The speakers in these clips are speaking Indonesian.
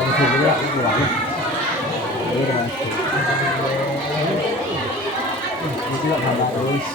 Langsung juga pulang. Udah. Ini juga sama terus.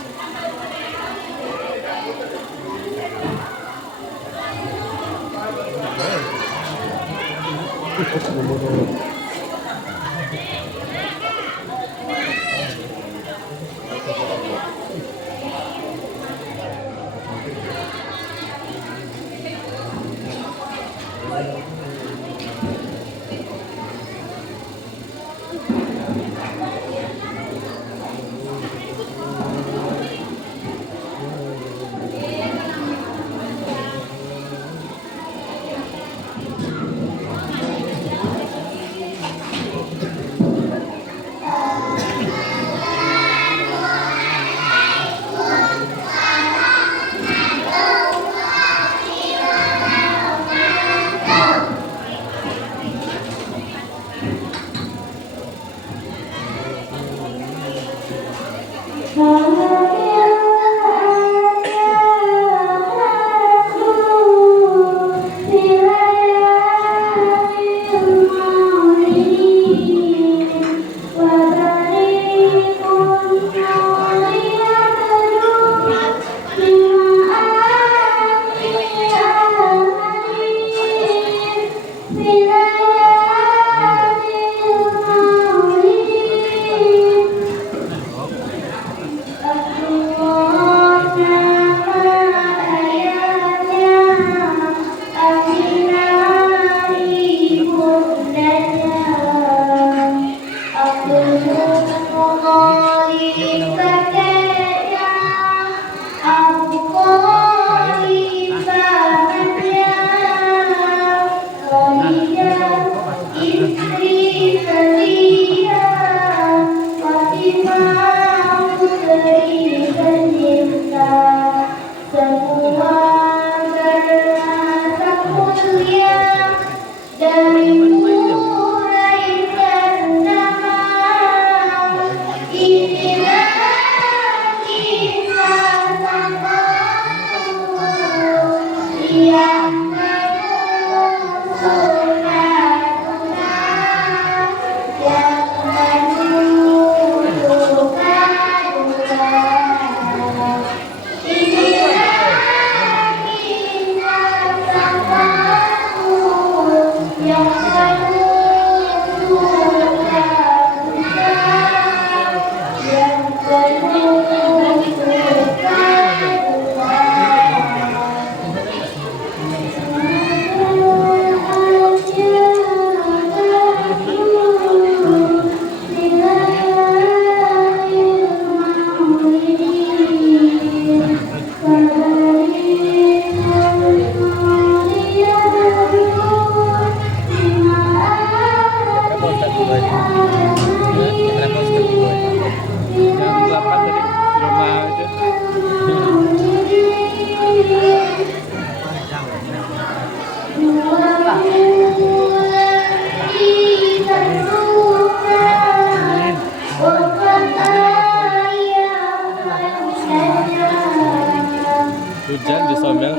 Hujan di Somel,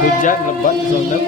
hujan lebat di Somel.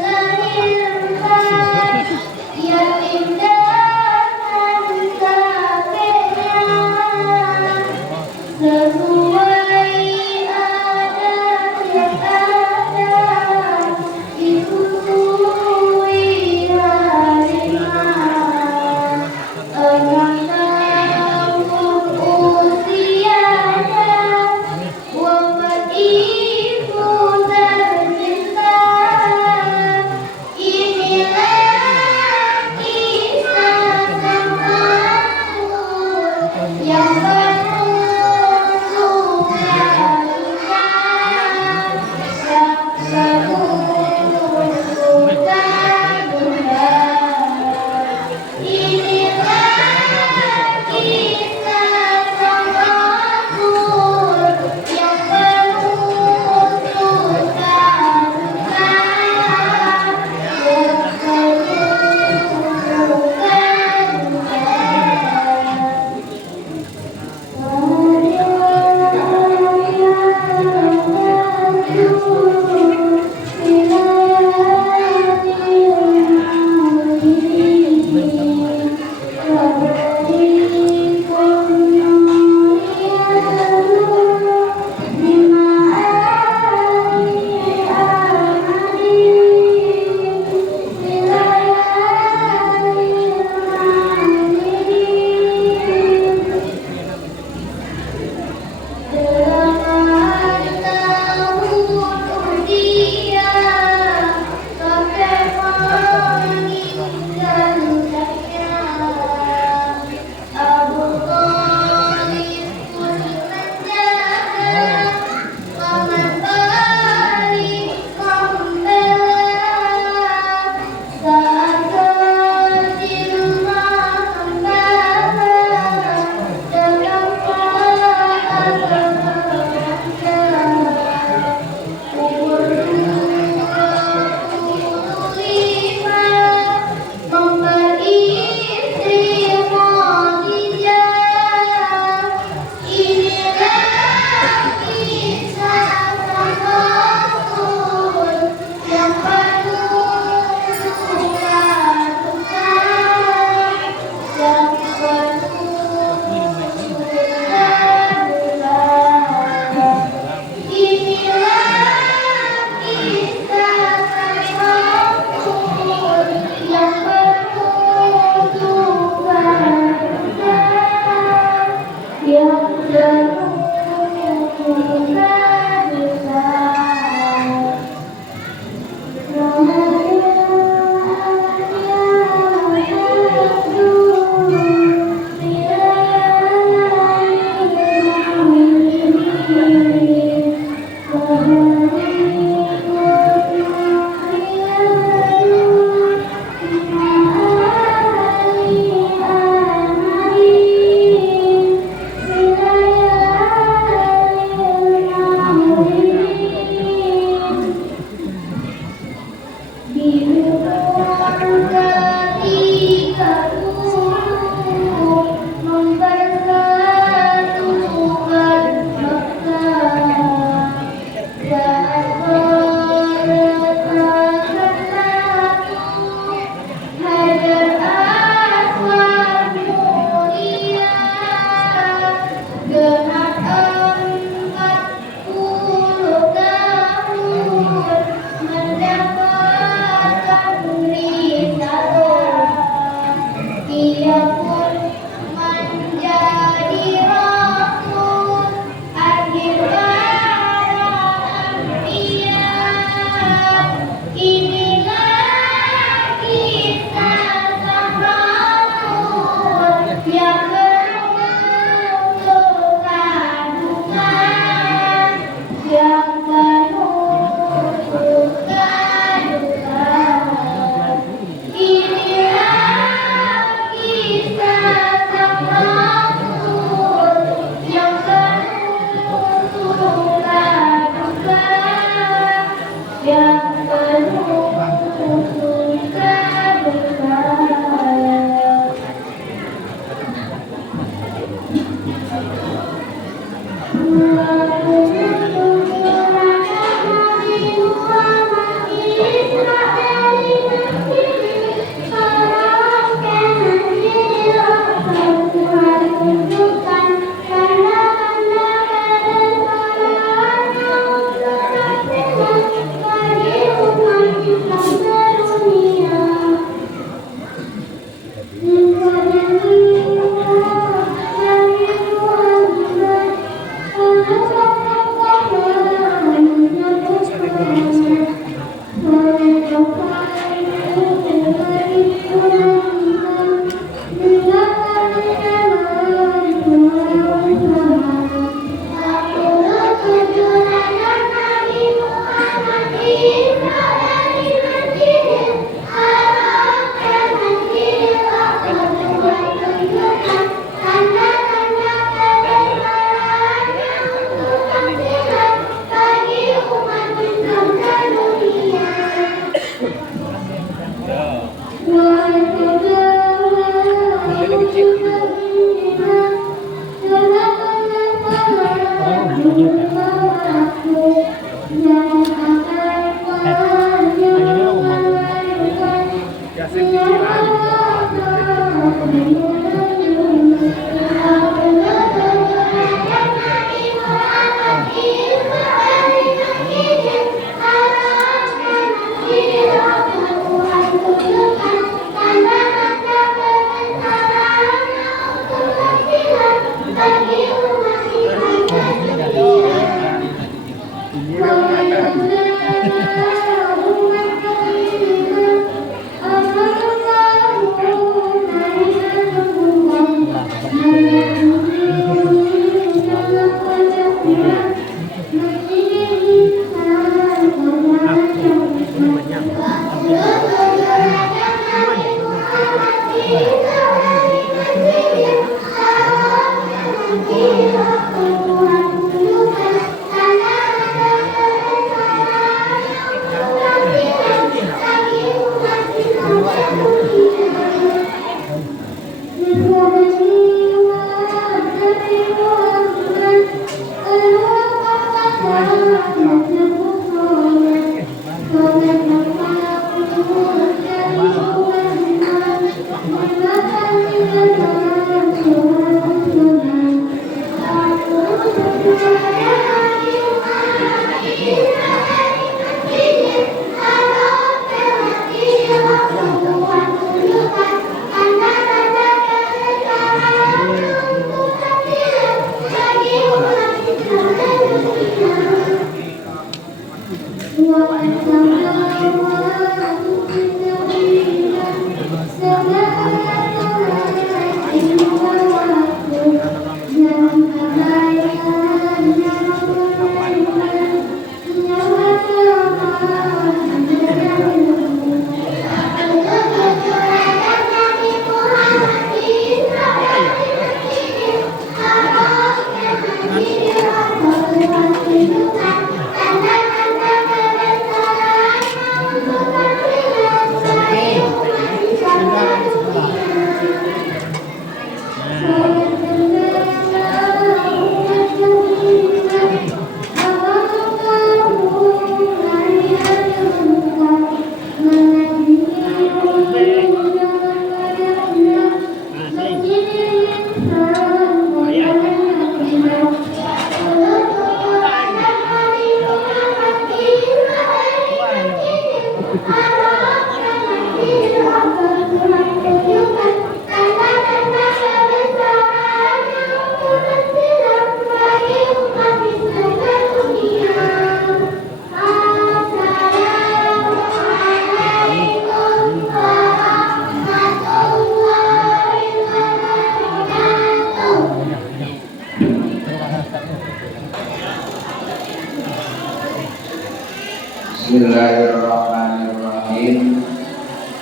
Bismillahirrahmanirrahim.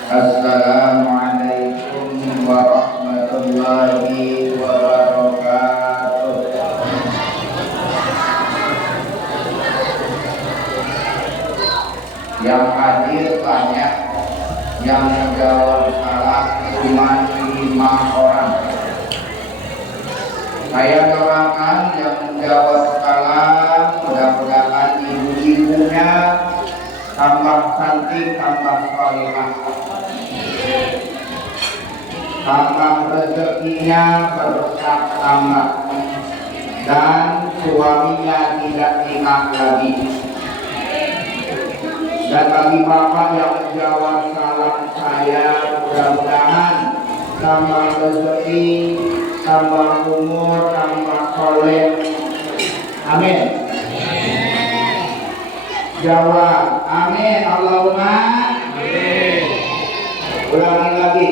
Assalamualaikum warahmatullahi wabarakatuh. Yang hadir banyak, yang menjawab salah cuma 5 orang. Saya doakan yang menjawab salah mudah-mudahan ibu-ibunya tambah cantik, tambah salihah, tambah rezekinya berkah tambah, dan suaminya tidak nikah lagi. Dan bagi bapak yang menjawab salam saya, mudah-mudahan tambah rezeki, tambah umur, tambah soleh. Amin. Jawab amin. Allahumma amin. Ulangi lagi.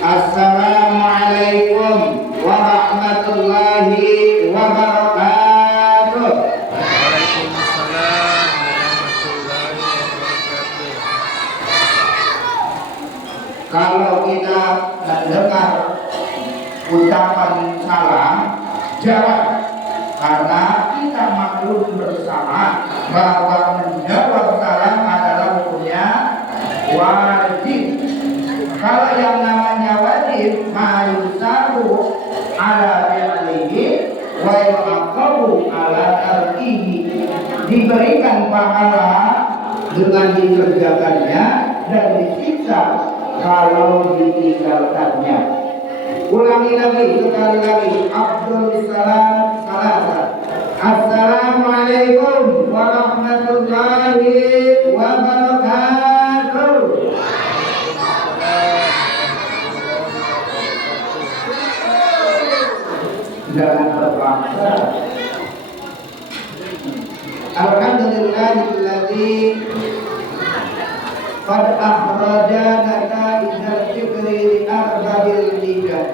Assalamualaikum warahmatullahi wabarakatuh. Waalaikumsalam warahmatullahi wabarakatuh. Kalau kita mendengar ucapan salam, jawab. Karena kita maklum bersama bahwa menjawab salam adalah hukumnya wajib. Kalau yang namanya wajib, ma'yusabu ala fi'lihi wa yu'aqabu ala tarkihi, diberikan pahala dengan dikerjakannya dan disiksa kalau ditinggalkannya. Ulangi lagi, sekali lagi. Abdul Salam Salasa. Assalamualaikum warahmatullahi wabarakatuh. Jangan terpaksa. Alhamdulillahilladzi qad akhraja nata'ijal fikri li arbabil hijab.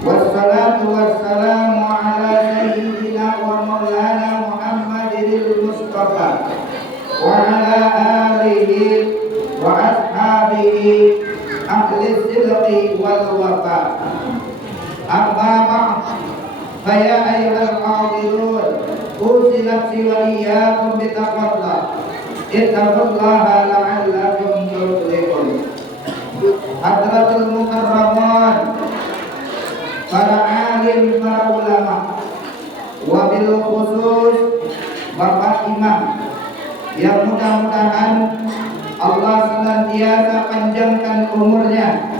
Wassalatu wassalamu ala sayyidina wa maulana Muhammadil Mustafa wa ala alihi wa ashabihi ahli sidqi wal wafa. Amma ba'd, fa ya ayyuhal hadirun, usi nafsi wa iyyakum bi taqwallah. Ittaqullaha la'allakum tuflihun. Hadratul mukarramun, para alim, para ulama, wabil khusus Bapak Imam, yang mudah-mudahan Allah senantiasa panjangkan umurnya,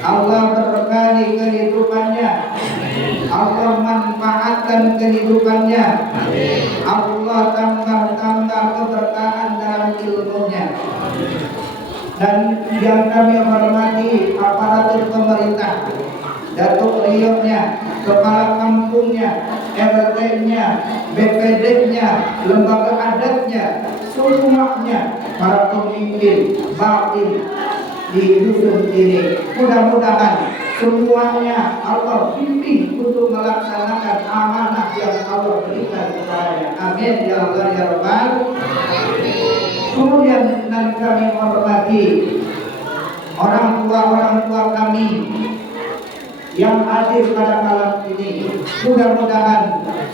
Allah berkahi kehidupannya, Allah manfaatkan kehidupannya, Allah tambah keberkahan dalam ilmunya. Dan yang kami hormati aparatur pemerintah, datuk rioknya, kepala kampungnya, RT-nya, BPD-nya, lembaga adatnya, semuanya, para pemimpin batin di dusun ini, mudah-mudahan semuanya Allah bimbing untuk melaksanakan amanah yang Allah berikan kepadanya. Amin ya Allah ya Rabbal. Kemudian nanti kami hormati orang tua kami yang hadir pada malam ini, mudah-mudahan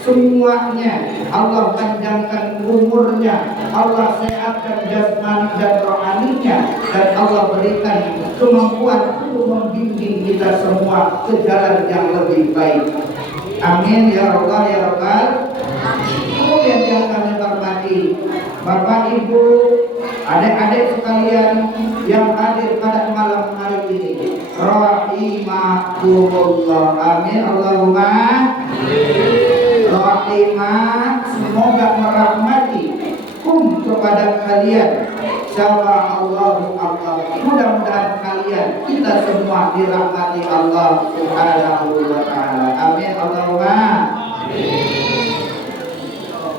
semuanya Allah panjangkan umurnya, Allah sehatkan jasmani dan rohaninya, dan Allah berikan kemampuan untuk membimbing kita semua ke jalan yang lebih baik. Amin ya Allah ya Rabbal. Kemudian yang kami hormati Bapak Ibu, adik-adik sekalian yang hadir pada malam hari ini, rahimakumullah. Amin Allahumma rahimah. Semoga merahmati kepada kalian. Insya Allah, mudah-mudahan kalian, kita semua dirahmati Allah Subhanahu wa ta'ala. Amin Allahumma.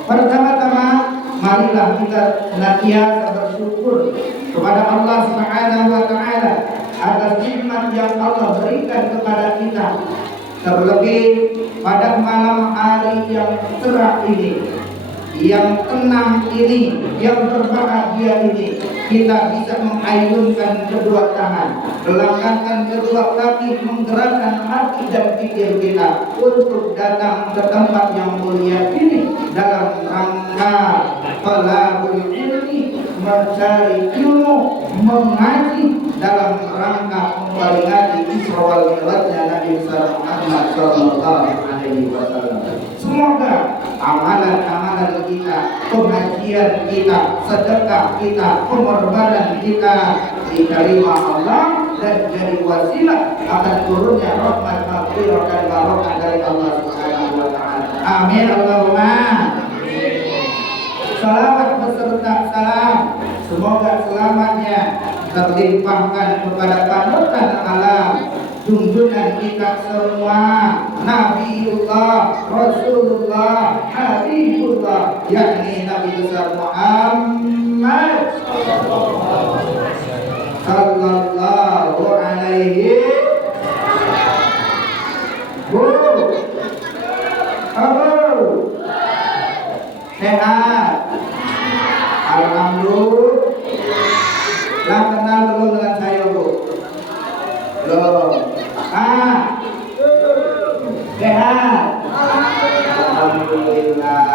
Pertama-tama, marilah kita senantiasa bersyukur kepada Allah Subhanahu wa ta'ala atas nikmat yang Allah berikan kepada kita, terlebih pada malam hari yang cerah ini, yang tenang ini, yang berbahagia ini, kita bisa mengayunkan kedua tangan, melangkahkan kedua kaki, menggerakkan hati dan pikir kita untuk datang ke tempat yang mulia ini dalam rangka thalabul ilmi, mencari ilmu, mengaji, dalam rangka memperingati Isra wal Mi'rajnya Nabi Muhammad sallallahu alaihi wasallam. Semoga amalan-amalan kita, pengajian kita, sedekah kita, pengorbanan kita diterima Allah dan jadi wasilah akan turunnya rahmat, maghfirah dan barokah dari Allah Subhanahu wa taala. Amin Allahumma. Salawat beserta salam, semoga selamatnya terlimpahkan kepada panutan alam, junjungan kita semua, Nabiullah, Rasulullah, Habibullah, yakni Nabi besar Muhammad sallallahu alaihi sehat. Alhamdulillah. Kenal belum dengan saya, Bu? Belum. Sehat. Alhamdulillah.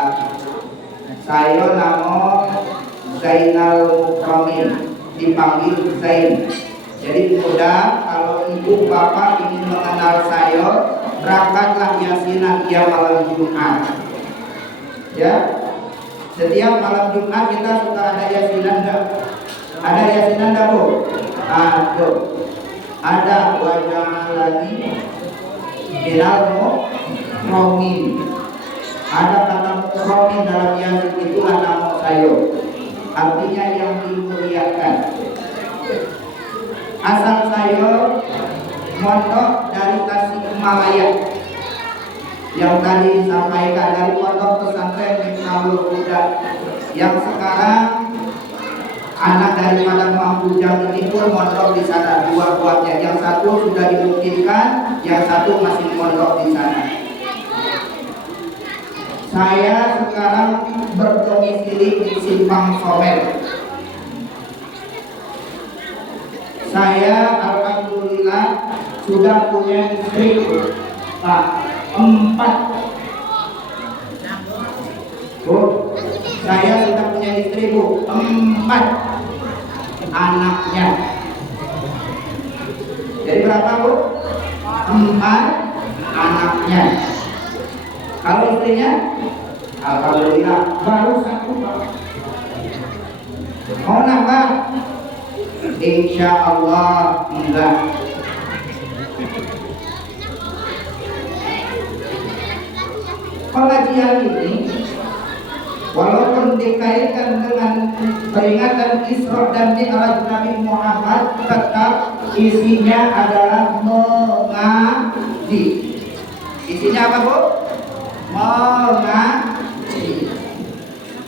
Saya nama Zainal Mukromin, dipanggil Zain. Jadi mudah kalau ibu bapak ingin mengenal saya, berangkatlah yasinan dia malam Jumat. Ya, setiap malam Jumat kita suka ada yasinan enggak? Ada yasinan enggak, Bu? Ada. Ada wajah lagi minal mukromin. Ada kata mukromin dalam yasin itu nama saya. Artinya yang dimuliakan. Asal saya mondok dari Tasikmalaya. Yang tadi disampaikan dari pondok pesantren Miftahul Huda, yang sekarang anak daripada Mahfuzam ini pun mondok di sana, dua buahnya. Yang satu sudah dimungkinkan, yang satu masih mondok di sana. Saya sekarang berdomisili di Simpang Somer. Saya alhamdulillah sudah punya istri, Pak, 4. Bu, saya sudah punya istri, Bu, 4 anaknya. Jadi berapa, Bu? 4 anaknya. Kalau istrinya, alhamdulillah baru 1, Pak. Mau nambah? Insya Allah enggak. Pengajian ini walaupun dikaitkan dengan peringatan Isra dan Mi'raj Nabi Muhammad, tetap isinya adalah mengaji. Isinya apa, Bu? Mengaji.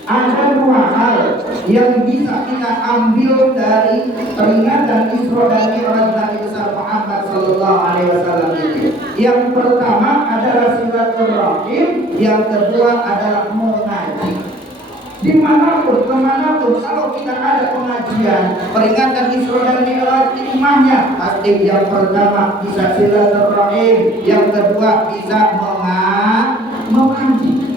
Ada 2 hal yang bisa kita ambil dari peringatan Isra dan Mi'raj Nabi besar Muhammad sallallahu alaihi wasallam ini. Yang pertama adalah silaturahim, yang kedua adalah mengaji. Dimanapun, kemanapun, kalau kita ada pengajian, peringatan Isra dan Mi'raj, hikmahnya pasti yang pertama bisa silaturahim, yang kedua bisa mengaji.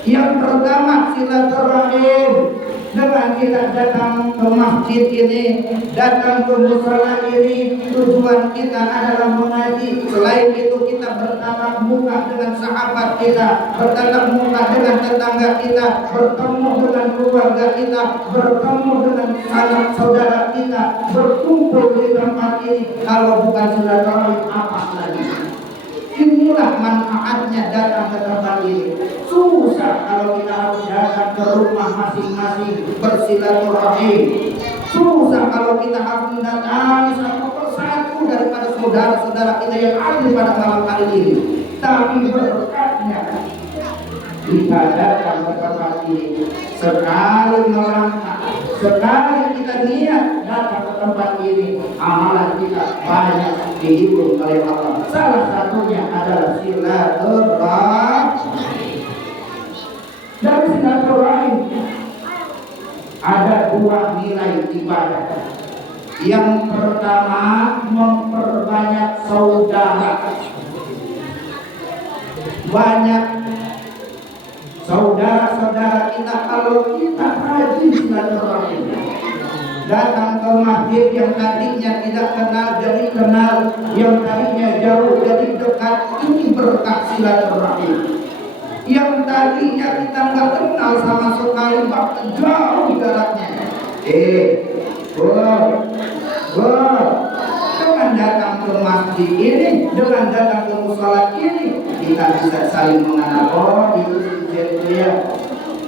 Yang pertama silaturahim, dengan kita datang ke masjid ini, datang ke musala ini, tujuan kita adalah mengaji. Selain itu kita bertatap muka dengan sahabat kita, bertatap muka dengan tetangga kita, bertemu dengan keluarga kita, bertemu dengan anak saudara kita, berkumpul di tempat ini. Kalau bukan silaturahim, apa lagi? Inilah manfaatnya datang ke tempat ini. Susah kalau kita harus datang ke rumah masing-masing bersilaturahim. Susah kalau kita harus mendatangi satu persatu daripada saudara-saudara kita yang ada pada malam hari ini. Tapi berkatnya kita datang ke tempat ini, sekali melangkah, sekali kita niat datang ke tempat ini, amalan kita banyak dihitung oleh Allah. Salah satunya adalah silaturahim. Dari silaturahim ada dua nilai ibadah. Yang pertama, memperbanyak saudara. Banyak saudara-saudara kita kalau kita rajin silaturahim, datang ke masjid yang tadinya tidak kenal jadi kenal, yang tadinya jauh jadi dekat, ini berkat silaturahim. Yang tadinya kita nggak kenal sama sekali bahkan jauh jaraknya, dengan datang ke masjid ini, dengan datang ke musola ini, kita bisa saling mengenal. Oh, itu dia.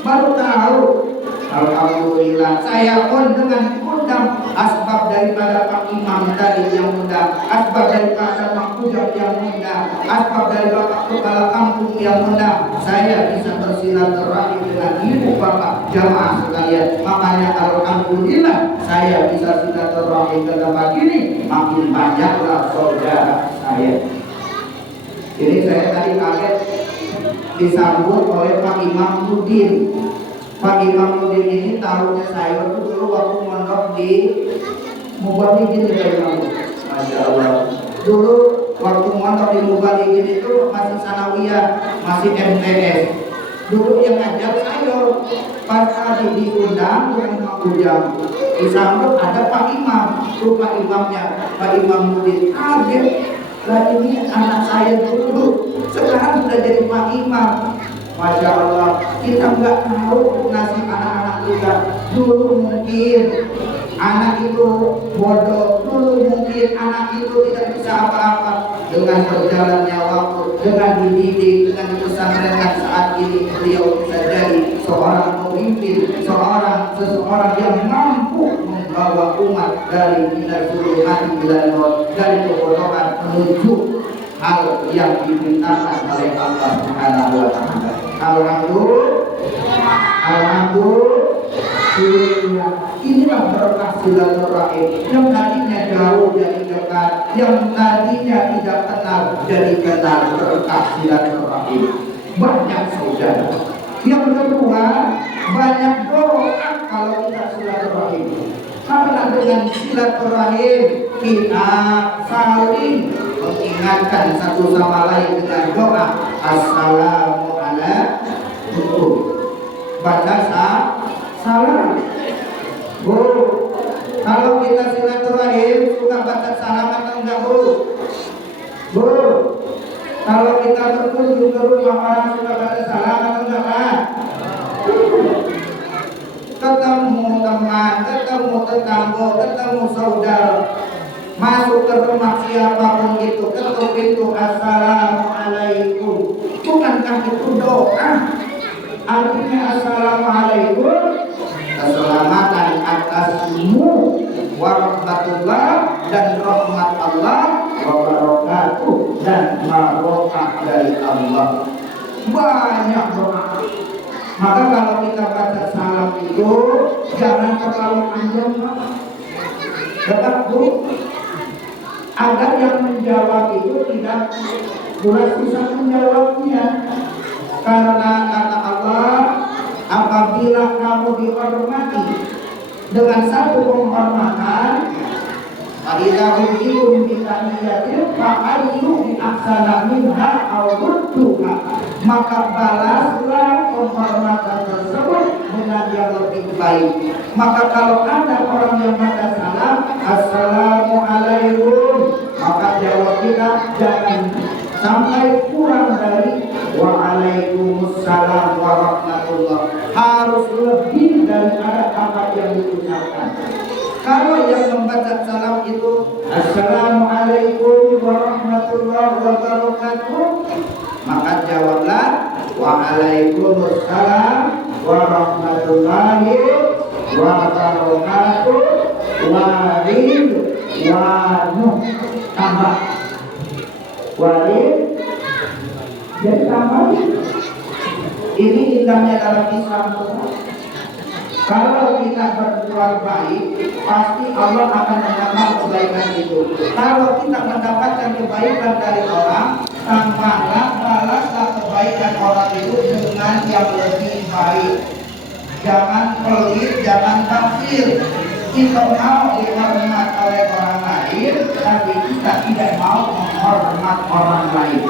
Baru tahu. Alhamdulillah, saya pun dengan undang asbab daripada Pak Imam tadi yang undang, asbab daripada Pak Kujang yang undang, asbab dari Bapak Kepala Kampung yang undang, saya bisa bersilaturahim dengan ibu bapak jamaah sekalian. Makanya alhamdulillah saya bisa silaturahim ke tempat ini, makin banyaklah saudara saya. Jadi saya tadi kaget disambut oleh Pak Imam Nudin. Pak Imam Nudin ini tahunya saya itu dulu waktu mondok di Mubaligin di Imam. Masya Allah. Dulu waktu mondok di Mubaligin itu masih sanawiyah, masih MTS. Dulu yang ngajak saya pas tadi diundang dengan Pak Kujang. Disambut ada Pak Imam, itu Pak Imamnya, Pak Imam Nudin. Kaget. Lah ini anak saya dulu, sekarang sudah jadi Pak Imam. Masya Allah, kita nggak tahu nasib anak-anak kita. Dulu mungkin anak itu bodoh, dulu mungkin anak itu tidak bisa apa-apa. Dengan berjalannya waktu, dengan dididik, dengan pesantren saat ini, beliau bisa jadi seorang pemimpin, seseorang yang mampu membawa umat dari minadzulumati ilal nur, dari kebodohan menuju hal yang dimintakan oleh Allah Subhanahu wa taala. Alhamdulillah. Inilah berkah silaturahim yang tadinya jauh jadi dekat, yang tadinya tidak kenal jadi kenal, berkah silaturahim. Banyak saudara. Yang kedua, banyak doa kalau kita silaturahim. Karena dengan silaturahim kita saling mengingatkan satu sama lain dengan doa Assalamualaikum. Baca salam. Kalau kita silaturahim suka baca salam atau enggak, Bu? Kalau kita berkunjung ke rumah orang suka baca salam atau enggak? Ketemu teman, ketemu tetangga, ketemu saudara, masuk ke rumah siapapun itu, ketuk pintu Assalamualaikum. Bukankah itu doa? Artinya Assalamualaikum, keselamatan atasmu, warahmatullah, dan rahmat Allah, wabarakatuh, dan barokah dari Allah. Banyak doa. Maka kalau kita baca salam itu jangan terlalu panjang, tetap Bu, agar yang menjawab itu tidak susah menjawabnya. Karena kata Allah, apabila kamu dihormati dengan satu penghormatan, Fa'idha hujirum bitaniyatin fa'ayyu bi'aksana minha awrudduha, maka balaslah penghormatan tersebut dengan yang lebih baik. Maka kalau ada orang yang baca salam Assalamualaikum, maka jawab kita jangan sampai kurang dari Waalaikumsalam warahmatullah. Harus lebih daripada apa yang diucapkan. Kalau yang membaca salam itu Assalamualaikum warahmatullahi wabarakatuh, maka jawablah Waalaikumsalam warahmatullahi wabarakatuh. Walid wanuh, tambah walid, jadi tambah. Ini indahnya dalam Islam. Kalau kita berbuat baik, pasti Allah akan menambah kebaikan itu. Kalau kita mendapatkan kebaikan dari orang, tambahlah, balaslah kebaikan orang itu dengan yang lebih baik. Jangan pelit, jangan kafir. Kita mau dihormat oleh orang lain, tapi kita tidak mau menghormat orang lain.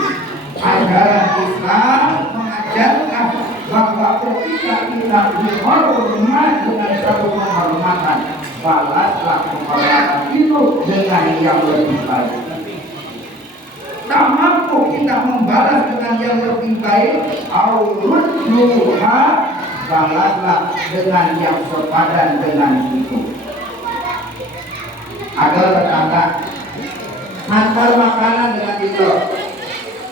Ajaran Islam mengajarkan bahwa ketika kita dihormat dengan satu penghormatan, balaslah penghormatan itu dengan yang lebih baik. Tak mampu kita membalas dengan yang lebih baik, aurudluha, balaslah dengan yang sepadan dengan itu. Ada tetangga hantar makanan dengan itu,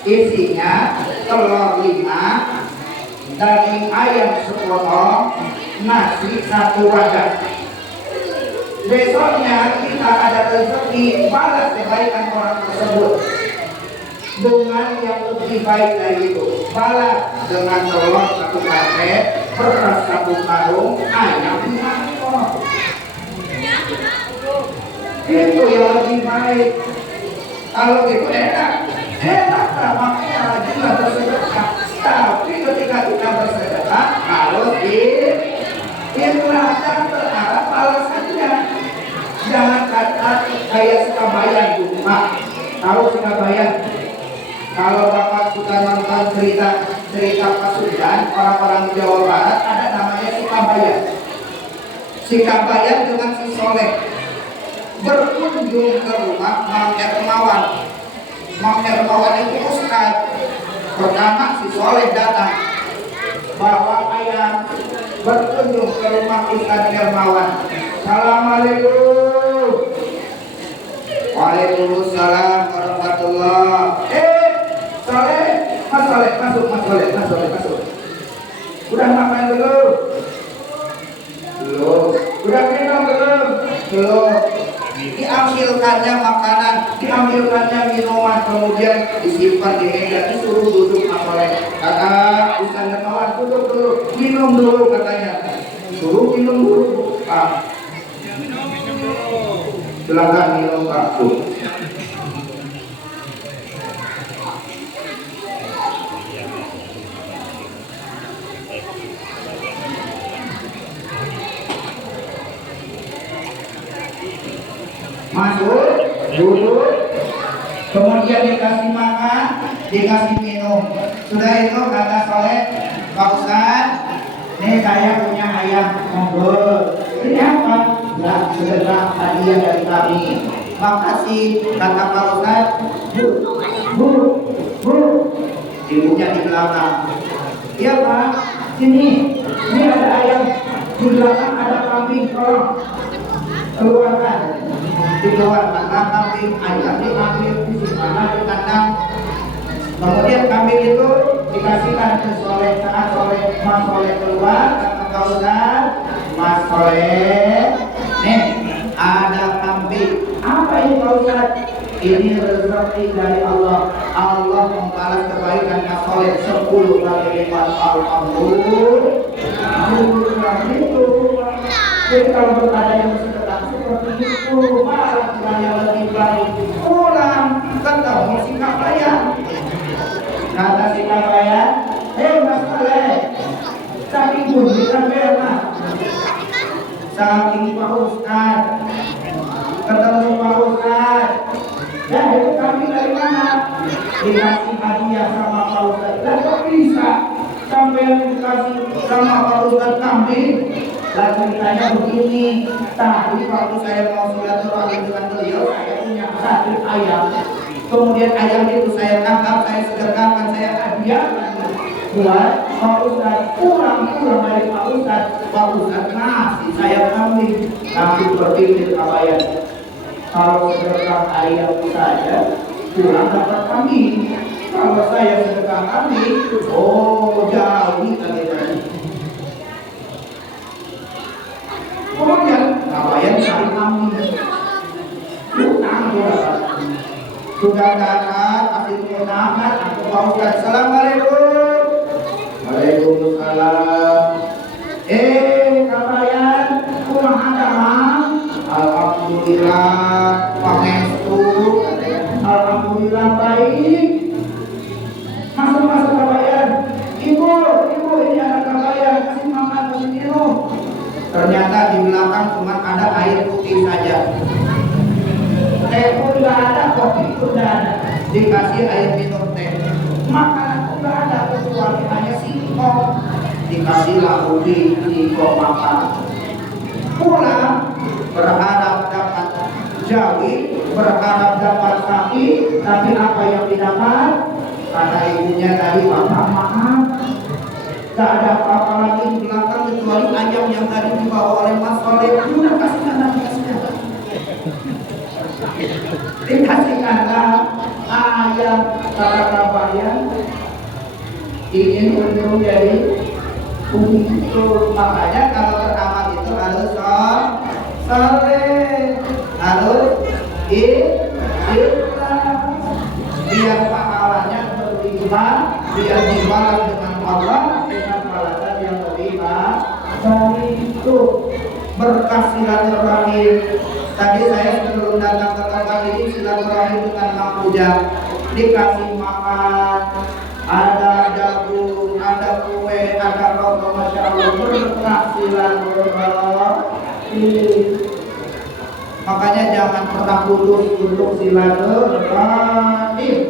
isinya telur 5, daging ayam sepotong, nasi 1 wadah. Besoknya kita ada rezeki, balas kebaikan orang tersebut dengan yang lebih baik dari itu. Balas dengan telur 1 paket, beras 1 karung, ayam 5 ekor. Itu yang lebih baik. Kalau itu enak lah, makanya rajinlah bersedekah. Tapi ketika kita bersedekah harus ikhlas dan berharap balasannya. Jangan kata kayak Surabaya itu, Pak. Tahu Surabaya? Kalau Bapak suka nonton cerita Pasundan, orang-orang Jawa Barat, ada namanya Surabaya. Surabaya dengan si Soleh berkunjung ke rumah Mang Hermawan. Mang Hermawan itu ustaz. Pertama si Soleh datang bawa ayam, berkunjung ke rumah Ustaz Hermawan. Assalamualaikum. Waalaikumsalam warahmatullahi. Soleh, Mas Soleh, masuk. Udah makan belum? Belum. Udah minum belum? Belum. Diambilkannya makanan, diambilkannya minuman, kemudian disimpan di meja, disuruh duduk oleh kata Ustaz Hermawan, duduk dulu, minum dulu katanya. Suruh minum dulu, Pak. Silakan minum, Pak. Masuk, duduk, kemudian dikasih makan, dikasih minum. Sudah itu kata Soleh, Pak Ustaz, nih saya punya ayam, monggo. Ini apa? Ya, sedekah hadiah dari kami. Makasih, kata Pak Ustaz. Bu, ibunya di belakang. Iya Pak, sini, ini ada ayam, di belakang ada kambing, tolong keluarkan. Dikeluarkan kambing, ayam diambil, disimpan di kandang. Kemudian kambing itu dikasihkan ke Soleh. Saat Mas Soleh keluar, kata Pak Ustaz, Mas Soleh, nih ada kambing. Apa ini Pak Ustaz? Ini rezeki dari Allah. Allah membalas kebaikan Mas Soleh 10 kali lipat. Alhamdulillah. Itu. Jadi kalau berada yang sedekah seperti itu, malah yang lebih baik. Pulang ketemu si Kabayan. Kata si Kabayan, Mas Soleh, saking kunjungan bela, saking Pak Ustaz, ketemu Pak Ustaz. Ya itu kami dari mana? Dikasih hadiah sama Pak Ustaz. Dan kok bisa sampai dikasih sama Pak Ustaz kambing? Dan ceritanya begini, tadi waktu saya mau silaturahmi dengan beliau, saya punya 1 ayam. Kemudian ayam itu saya tangkap, saya sedekahkan, saya hadiahkan buat Pak Ustaz. Pulang dari Pak Ustaz ngasih saya kambing berpikir Kabayan. Kalau sedekah ayam saja, pulang dapat kambing. Kalau saya sedekah kambing, jauh kali. Kemudian Kabayan cari kambing, utang sudah datang, akhirnya nahan, aku Pak Ustaz. Assalamualaikum. Waalaikumsalam. Kabayan, kumaha damang? Alhamdulillah, pangestu. Alhamdulillah baik. Masuk Kabayan. Ibu, ini anak Kabayan. cuma ada air putih saja. Teh pun nggak ada, kopi pun nggak ada. Dikasih air minum teh. Makanan pun nggak ada, kecuali hanya singkong. Dikasihlah ubi, singkong makan. Pulang berharap dapat jawi, berharap dapat sapi, tapi apa yang didapat? Kata ibunya tadi, bapak maaf, gak ada apa-apa lagi di belakang kecuali ayam yang tadi dibawa oleh Mas Soleh. Udah kasihkanlah, kasihkanlah. Dikasihkanlah ayam, kata kabarnya ingin untuk jadi untuk, makanya kalau beramal itu harus soleh, harus ikhlas, biar pahalanya berlimpah, biar dibalas dengan Allah dengan balasan yang berlimpah. Dari itu berkah silaturahim. Tadi saya sebelum datang ke tempat ini silaturahim dengan Mang Ujang, dikasih makan, ada jagung, ada kue, ada rokok, masya Allah, berkah silaturahim. Makanya jangan pernah putus untuk silaturahim,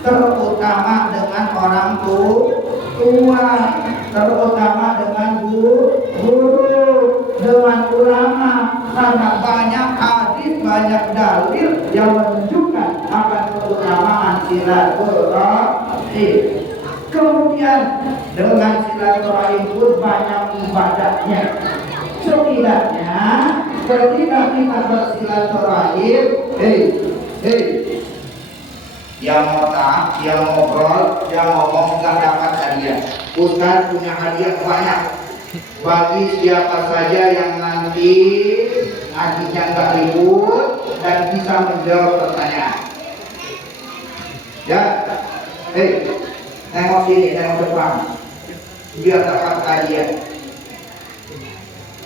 terutama dengan orang tua, terutama dengan guru, dengan ulama, karena banyak hadis, banyak dalil yang menunjukkan akan keutamaan silaturahim. Kemudian dengan silaturahim pun banyak ibadahnya. Setidaknya ketika kita bersilaturahim, yang mau taat, yang ngobrol, yang ngomong nggak dapat hadiah. Ustaz punya hadiah banyak bagi siapa saja yang nanti ngajinya nggak ribut dan bisa menjawab pertanyaan. Ya, tengok sini, tengok depan, biar dapat hadiah.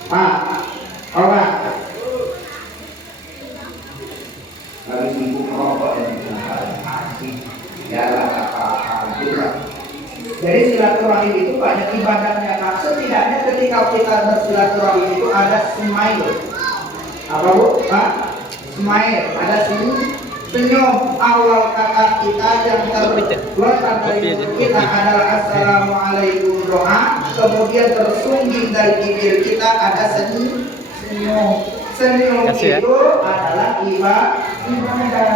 Pak, orang lagi sibuk merokok dan asik, ya apa-apa juga. Jadi silaturahim itu banyak ibadahnya. Nah, setidaknya ketika kita bersilaturahim itu ada smile. Apa bu? Pak? Smile. Ada senyum. Awal kata kita yang terletak dari kita adalah assalamualaikum doa. Kemudian tersungging dari bibir kita ada senyum. Senyum itu adalah ibadah.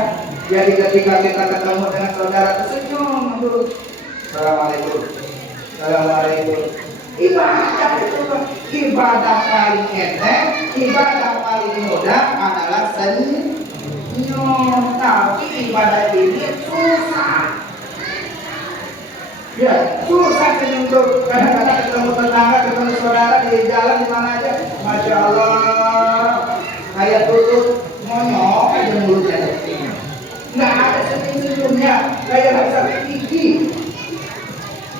Jadi ketika kita ketemu dengan saudara tersenyum dulu. Assalamualaikum. Assalamualaikum. Ibadah itu, ibadah paling enteng, ibadah paling mudah adalah senyum. Tapi ibadah ini susah. Ya, susah senyum tuh. Kadang-kadang ketemu tetangga, ketemu saudara di jalan di mana aja, masya Allah, kayak tutup monyok aja mulutnya. Nggak ada senyum-senyumnya, kayak nggak bisa gigi.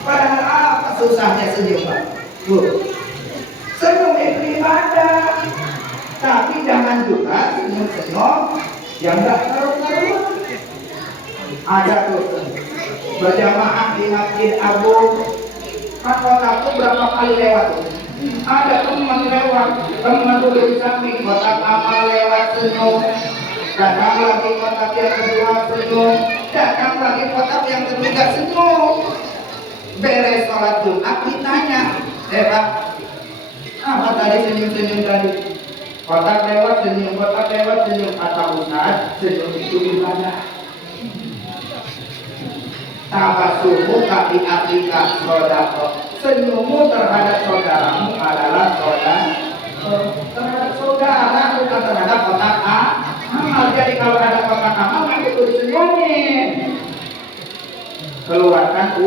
Padahal apa susahnya senyum, Pak? Senyum itu ibadah. Tapi jangan juga senyum-senyum yang nggak karu-karuan. Ada tuh berjamaah di Masjid Agung. Kan kotakku berapa kali lewat tuh? Ada teman lewat, teman tuh di samping kotak amal lewat senyum. Datang lagi kotak yang kedua senyum. Datang lagi kotak yang ketiga senyum. Beres sholat Jumat ditanya, Pak, apa tadi senyum-senyum tadi? Kotak lewat senyum, kotak lewat senyum. Kata Ustaz, senyum itu ibadah. Tabasumu tapi Afrika sodako. Senyummu terhadap saudaramu adalah terhadap saudara, bukan terhadap kotak amal. Jadi kalau ada kotak amal, maka itu disenyumin. Keluarkan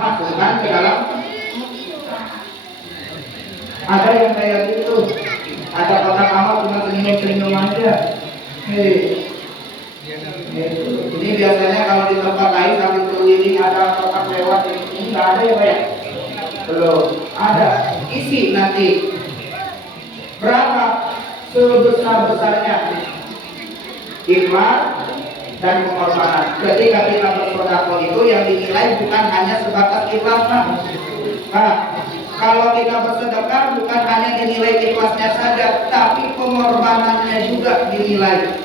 masukkan ke dalam. Ada yang kayak gitu, ada kotak amal cuma senyum-senyum aja. Ini biasanya kalau di tempat lain sambil keliling ada kotak lewat, ini nggak ada ya Pak ya? Belum ada. Isi nanti berapa sebesar-besarnya ikhlas dan pengorbanan. Ketika kita bersedekah itu yang dinilai bukan hanya sebatas ikhlas, nah, Kalau kita bersedekah bukan hanya dinilai ikhlasnya saja, tapi pengorbanannya juga dinilai.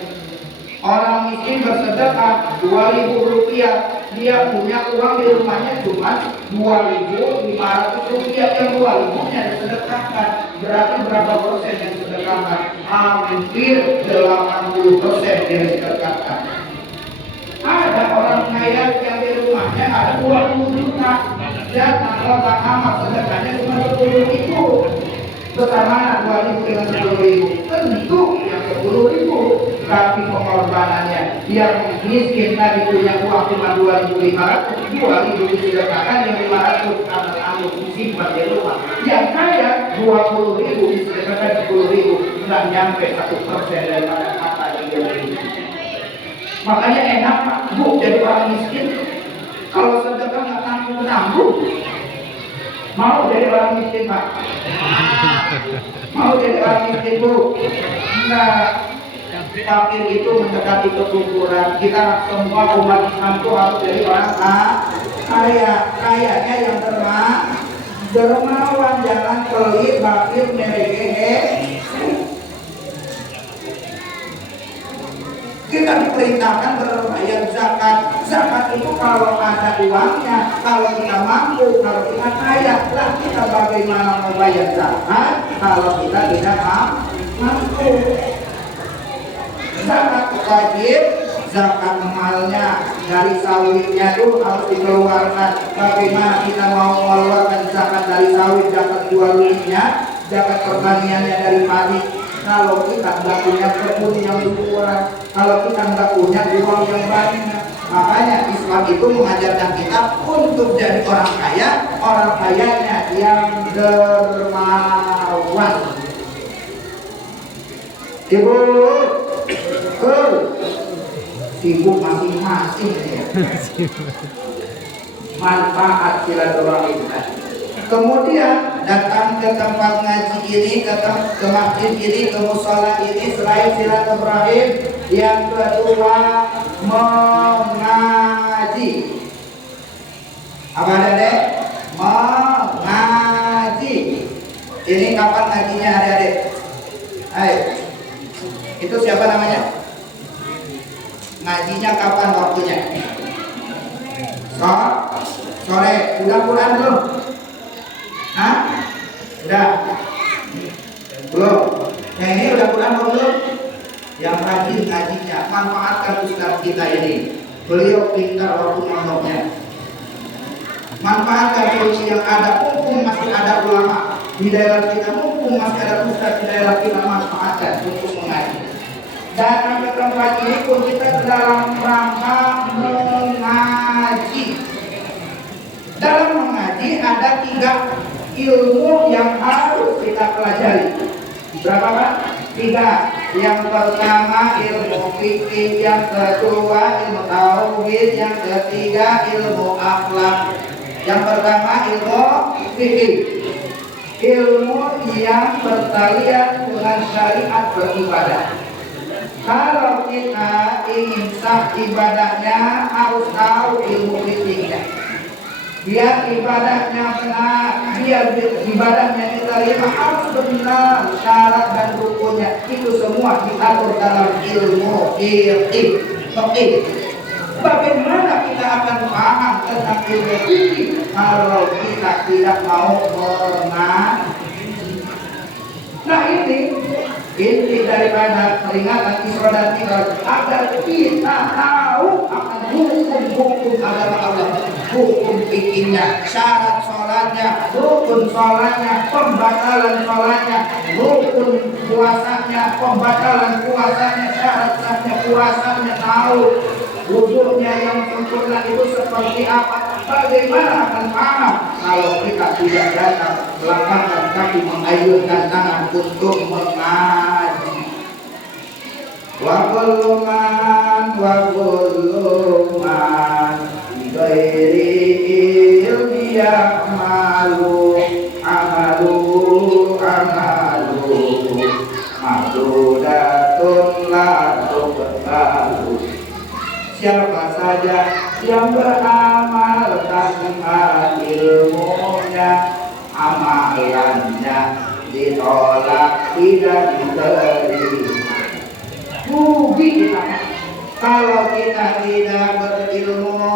Orang miskin bersedekah 2.000 rupiah, dia punya uang di rumahnya cuma 2.500 rupiah, yang 2.000 nya disedekahkan. Berarti berapa persen yang disedekahkan? Hampir 80% yang disedekahkan. Ada orang kaya yang di rumahnya ada 20 juta, dan kalau tak amat sedekahnya cuma 10.000. Besar mana 2.000 dengan 10.000? Tentu yang 10.000. Tapi pengorbanannya, yang miskin tadi punya uang cuma 2.500, 2.000 disedekahkan, yang 500 karena tanggung disimpan di rumah. Yang kaya 20.000 disedekahkan 10.000, nggak nyampe 1% daripada apa yang dia miliki. Makanya enak Pak, Bu, jadi orang miskin. Kalau sedekah nggak tanggung-tanggung. Mau jadi orang miskin Pak? Mau jadi orang miskin Bu? Enggak. Fakir itu mendekati kekufuran. Kita semua umat Islam itu harus jadi orang kaya. Kayanya yang dermawan, jangan pelit, bakir, merege. Kita diperintahkan berbayar zakat. Zakat itu kalau ada uangnya, kalau kita mampu, kalau kita kaya. Lah kita bagaimana mau bayar zakat kalau kita tidak mampu? Zakat wajib, zakat malnya dari sawitnya itu harus dikeluarkan. Bagaimana kita mau mengeluarkan zakat dari sawit, zakat jual belinya, zakat pertaniannya dari padi? Kalau kita nggak punya kebun yang luas, kalau kita nggak punya uang yang banyak. Makanya Islam itu mengajarkan kita untuk jadi orang kaya, orang kayanya yang dermawan. Ibu, sibuk masing-masing ya. Manfaat silaturahim. Kemudian datang ke tempat ngaji ini, ke masjid ini, ke musola ini, selain silaturahim, yang kedua mengaji. Apa ada dek? Mengaji. Ini kapan ngajinya adik-adik? Hai, itu siapa namanya? Ngajinya kapan waktunya? Sore. Udah Quran belum? Hah? Udah? Belum? Yang ini udah Quran belum? Yang rajin ngajinya, manfaatkan ustaz kita ini. Beliau pintar waktu mondoknya. Manfaatkan ilmu yang ada, mumpung masih ada ulama di daerah kita, mumpung masih ada ustaz di daerah kita, manfaatkan untuk mengaji. Dan ke tempat ini pun kita dalam rangka mengaji. Dalam mengaji ada 3 ilmu yang harus kita pelajari. Berapa Pak? 3. Yang pertama ilmu fikih, yang kedua ilmu tauhid, yang ketiga ilmu akhlak. Yang pertama ilmu fikih, ilmu yang bertalian dengan syariat beribadah. Kalau kita ingin sah ibadahnya, harus tahu ilmu fikihnya. Biar ibadahnya benar, biar ibadahnya diterima, harus benar syarat dan rukunnya. Itu semua diatur dalam ilmu fikih. Bagaimana kita akan paham tentang ilmu fikih kalau kita tidak mau mengaji? Nah ini inti daripada peringatan Isra dan Mi'raj, agar kita tahu akan hukum-hukum agama Allah, hukum fikihnya, syarat sholatnya, rukun sholatnya, pembatalan sholatnya, rukun puasanya, pembatalan puasanya, syarat sahnya puasanya, tahu wujudnya yang sempurna itu seperti apa. Bagaimana akan paham kalau kita tidak datang melangkahkan kaki, mengayunkan tangan untuk mengaji? Wa kullu man ghairi ilmi ya'malu amalu mahdudatun la tuqbalu. Siapa saja yang beramal tanpa ilmunya, amal amalannya ditolak tidak diterima. Rugi kita kalau kita tidak berilmu,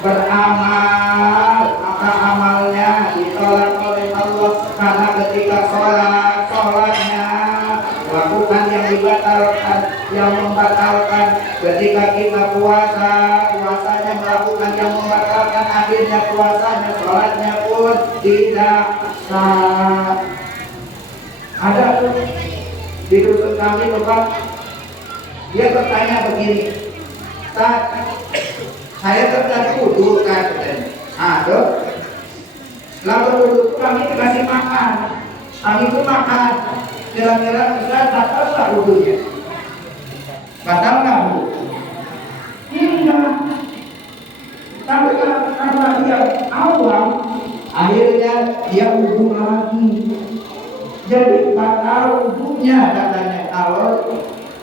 beramal, maka amalnya ditolak oleh Allah. Karena ketika sholatnya lakukan yang dibatalkan, yang membatalkan. Ketika kita puasanya melakukan yang membatalkan, akhirnya puasanya, sholatnya pun tidak sah. Ada tuh di dusun kami Bapak, dia bertanya begini, saya terjadi wudhu kan? Aduh, lalu wudhu kami dikasih makan, kami itu makan, kira-kira batal nggak wudhunya? Batal nggak wudhu? Tidak. Tapi karena dia awam, akhirnya dia wudhu lagi. Jadi batal wudhunya katanya kalau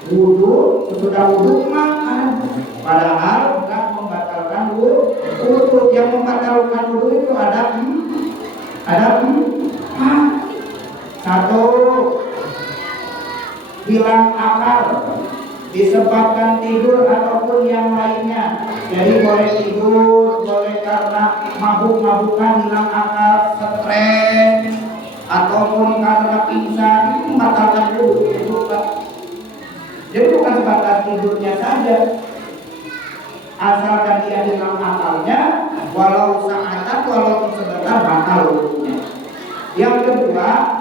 wudhu, sesudah wudhu makan. Padahal nggak membatalkan wudhu. Yang membatalkan wudhu itu ada empat. Satu, hilang akal disebabkan tidur ataupun yang lainnya. Jadi boleh tidur, boleh karena mabuk-mabukan, hilang akal, stres, ataupun karena pingsan, itu membatalkan wudhu. Jadi bukan sebatas tidurnya saja, asalkan dia hilang akalnya, walau saatan, walaupun sebentar, batal wudhunya. Yang kedua,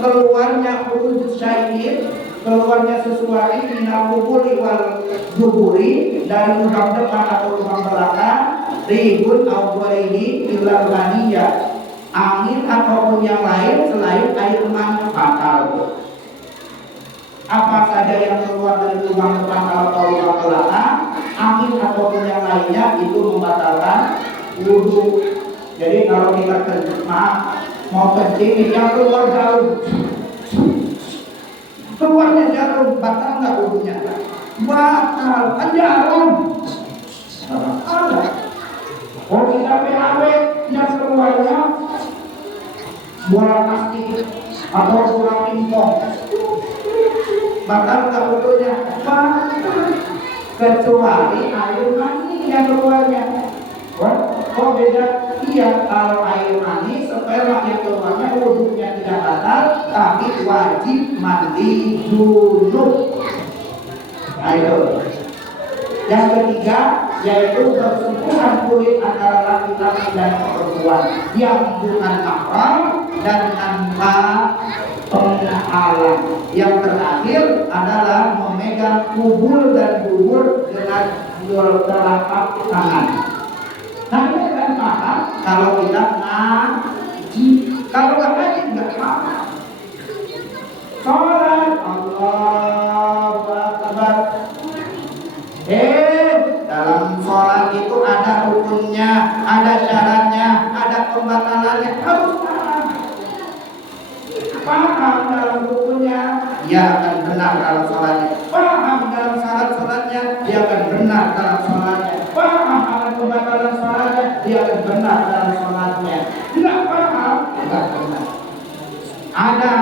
keluarnya wudhu syai'in, keluarnya sesuai minal kuburi wal duburi, dari lubang depan atau lubang belakang, ribun awwalihi ilal maniyah, angin ataupun yang lain selain air mani, batal. Apa saja yang keluar dari lubang depan atau lubang belakang, angin ataupun yang lainnya, itu membatalkan wudhu. Jadi kalau kita mau kencing, yang keluar jauh, keluarnya jarum, batal nggak wudhunya? Batal, kan jarum. Ada. Oh, kita PAW yang keluarnya bola plastik atau bola pingpong, batal nggak wudhunya? Batal. Kecuali air mani yang keluarnya. Oh beda. Iya, kalau air mani sperma yang keluarnya wudhunya tidak batal, tapi wajib mandi junub. Ayo. Yang ketiga yaitu bersentuhan kulit antara laki-laki dan perempuan yang bukan mahram dan tanpa penghalang. Yang terakhir adalah memegang kubul dan dubur dengan telapak tangan. Nah ini kan paham kalau kita ngaji, kalau nggak ngaji nggak paham. Sholat Allahu Akbar. Dalam sholat itu ada rukunnya, ada syaratnya, ada pembatalannya, harus paham. Paham dalam rukunnya, dia akan benar dalam sholatnya. Paham dalam syarat sholatnya, dia akan benar dalam sholatnya. Paham akan pembatalan sholatnya, dia akan benar dalam sholatnya. Tidak paham, tidak benar. Ada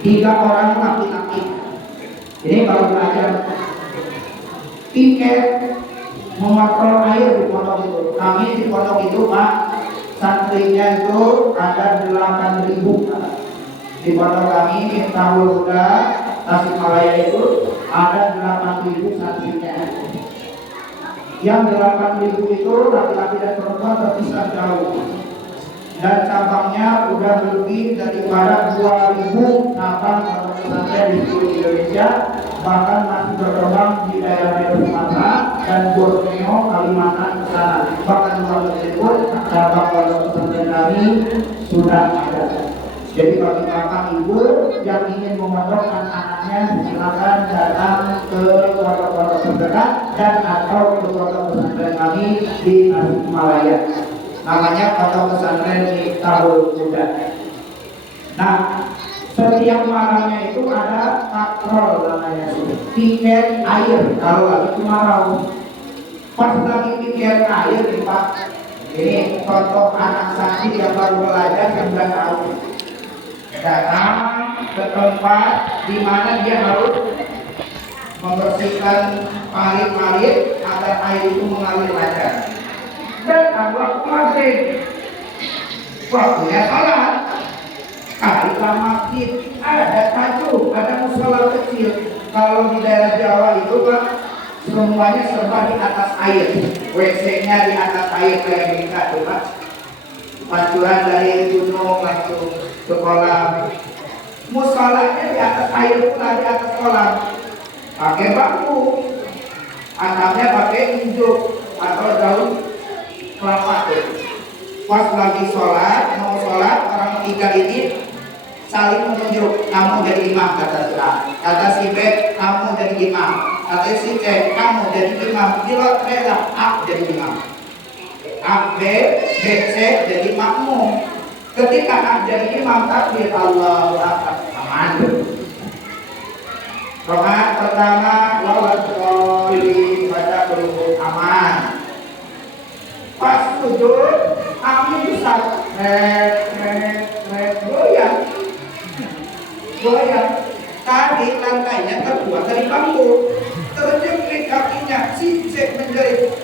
3 orang laki-laki. Ini kalau belajar tiket mematrol air di pondok itu. Kami di pondok itu Pak, santrinya itu ada 8.000. Di pondok kami di Tahul Huda Tasikmalaya itu ada 8.000 santrinya. Yang 8.000 itu laki-laki dan perempuan terpisah jauh. Dan cabangnya udah lebih daripada 2.000 cabang pondok pesantren di seluruh Indonesia, bahkan masih berkembang di daerah Sumatera dan Borneo, Kalimantan ke sana. Bahkan luar negeri pun cabang pondok pesantren kami sudah ada. Jadi bagi bapak ibu yang ingin memondokkan anaknya, silakan datang ke pondok-pondok terdekat dan atau ke pondok pesantren kami di Tasikmalaya. Namanya pondok pesantren di Tahul Huda. Nah, setiap malamnya itu ada patrol namanya, piket air kalau lagi kemarau. Pas lagi piket air nih Pak, Ini contoh anak santri yang baru belajar 9 tahun. Datang ke tempat di mana dia harus membersihkan parit-parit agar air itu mengalir lancar. Datang waktu maghrib, waktunya sholat. Kalilah masjid ada tajuk, ada musola kecil. Kalau di daerah Jawa itu Pak, semuanya serba di atas air. WC-nya di atas air kayak kita tuh Pak. Pancuran dari gunung langsung ke kolam. Musolanya di atas air pula, di atas kolam. Pakai bambu, atapnya pakai injuk atau daun kelapa tuh. Pas lagi sholat, mau sholat, orang tiga ini saling menunjuk, kamu jadi imam, kata si A. Kata si B, kamu jadi imam. Kata si C, kamu jadi imam. Pilot rela, A jadi imam. A, B, C jadi makmum. Ketika A jadi imam, takbir Allahu Akbar, aman. Rokaat pertama, lawat sholihin, baca berhubung aman. Pas sujud, amin besar, goyang. Tadi lantainya terbuat dari bambu, terjepit kakinya, cincin menjerit,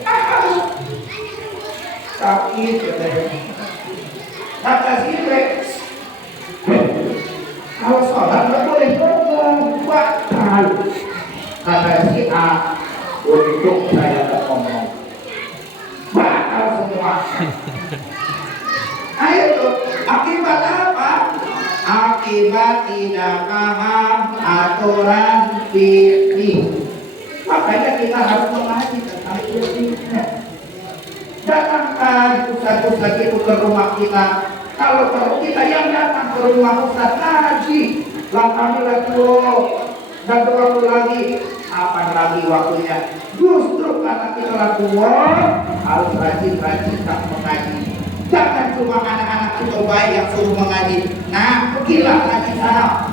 sakit katanya. Kata si B, kalau sholat nggak boleh batal. Kata si A, untuk saya ngomong, batal semua. Ayo tuh, akibat apa? Akibat tidak paham aturan fikih. Makanya kita harus mengaji tentang fikihnya. Datangkan ustaz-ustaz itu ke rumah kita. Kalau perlu kita yang datang ke rumah ustaz ngaji. Kami lagi dan waktu lagi. Apa lagi waktunya? Justru karena kita lagi harus rajin-rajin mengaji. Jangan cuma anak-anak kita baik yang suruh mengaji. Nah, pergilah ngaji sana.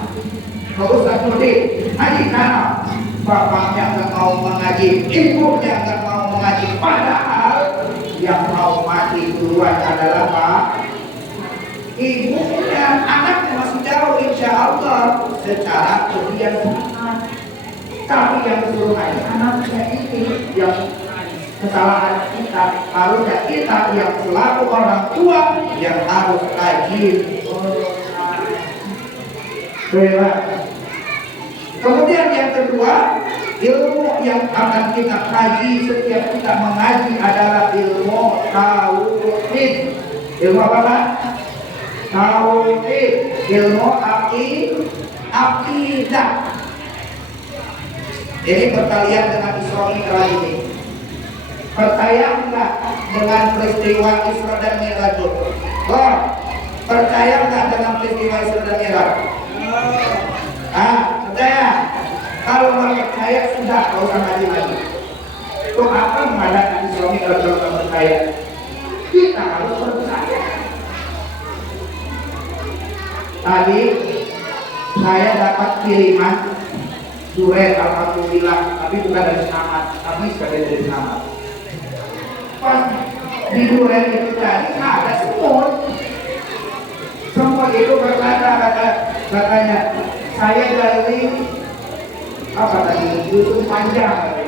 Kau Ustaz Nurdin, ngaji sana. Bapaknya nggak mau mengaji, ibunya nggak mau mengaji. Padahal yang mau mati duluan adalah Pak ibunya. Anaknya masih jauh insya Allah secara kebiasaan. Tapi yang suruh ngaji anaknya ini yang kesalahan kita. Harusnya kita yang selaku orang tua yang harus rajin. Kemudian yang kedua, ilmu yang akan kita kaji setiap kita mengaji adalah ilmu tauhid. Ilmu apa Pak? Tauhid. Ilmu akidah. Ini perkalian dengan Isra Mi'raj ini. Percaya enggak dengan peristiwa Isra dan Mi'raj? Oh, percaya enggak dengan peristiwa Isra dan Mi'raj? Percaya? Kalau nggak percaya sudah, nggak usah ngaji lagi. Untuk apa mengadakan Isra Mi'raj kalau nggak percaya? Kita harus percaya. Tadi saya dapat kiriman duret, alhamdulillah, tapi bukan dari Samad, tapi sekali dari Samad. Pas di duret itu tadi ada semut. Semut itu berkata katanya, saya dari apa tadi, dusun panjang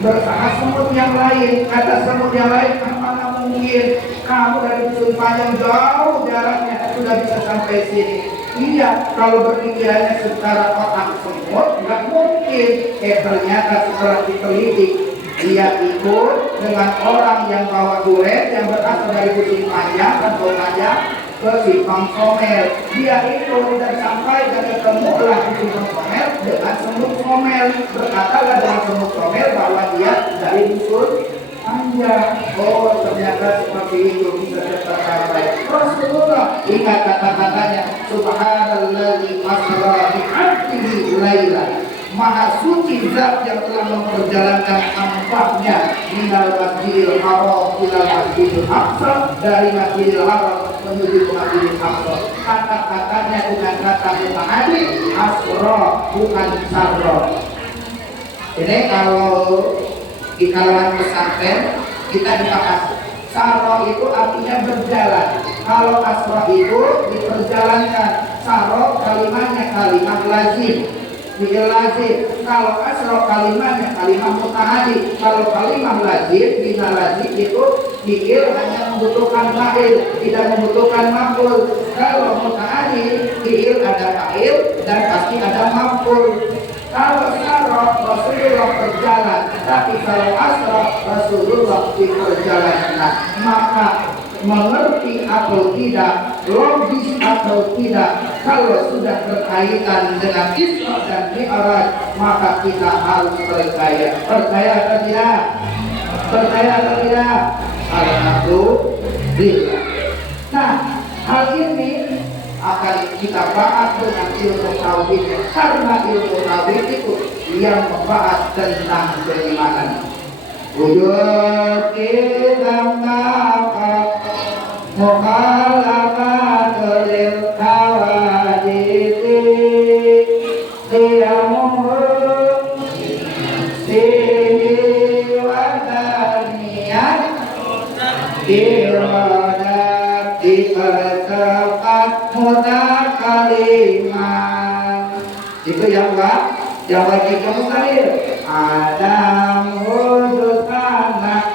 bersama semut yang lain. Kata semut yang lain, mana mungkin kamu dari dusun panjang jauh jaraknya sudah bisa sampai sini. Iya, kalau berpikirannya secara otak semut nggak mungkin. Ternyata setelah diteliti, dia ikut dengan orang yang bawa duret yang berasal dari dusun panjang dan panjang ke Simpang Somel. Dia ikut dan sampai dan ketemulah di Simpang Somel dengan semut somel. Berkatalah dengan semut somel bahwa dia dari dusun panjang. Oh, ternyata seperti itu bisa tercapai. Rasulullah ingat kata-katanya, Subhanalladzi asra bi 'abdihi lailan. Maha suci zat yang telah memperjalankan hamba-Nya minal masjidil haram ilal masjidil aqsa, dari masjidil haram menuju ke masjidil aqsa. Kata-katanya dengan kata muta'addi, asra bukan sarra. Ini kalau di kalangan pesantren kita dibahas Saro itu artinya berjalan. Kalau asra itu diperjalankan. Saro kalimatnya kalimat lazim, fi'il lazim. Kalau asra kalimatnya kalimat muta'addi. Kalau kalimat lazim, bina lazim itu fi'il hanya membutuhkan fa'il, tidak membutuhkan maf'ul. Kalau muta'addi, fi'il ada fa'il dan pasti ada maf'ul. Kalau saro Rasulullah berjalan, tapi kalau asra Rasulullah diperjalankan, maka mengerti atau tidak, logis atau tidak, kalau sudah berkaitan dengan Isra dan Mi'raj, maka kita harus percaya. Percaya atau tidak? Percaya atau tidak? Alhamdulillah. Nah, hal ini akan kita bahas dengan ilmu tauhid, karena ilmu tauhid itu yang membahas tentang keimanan. Wujud kita maka mukhalafat lil hawadisi diamur sini wadaniyat iradat dipercepat mutakaliman. Itu yang wajib kamu salih. Adam wujud anak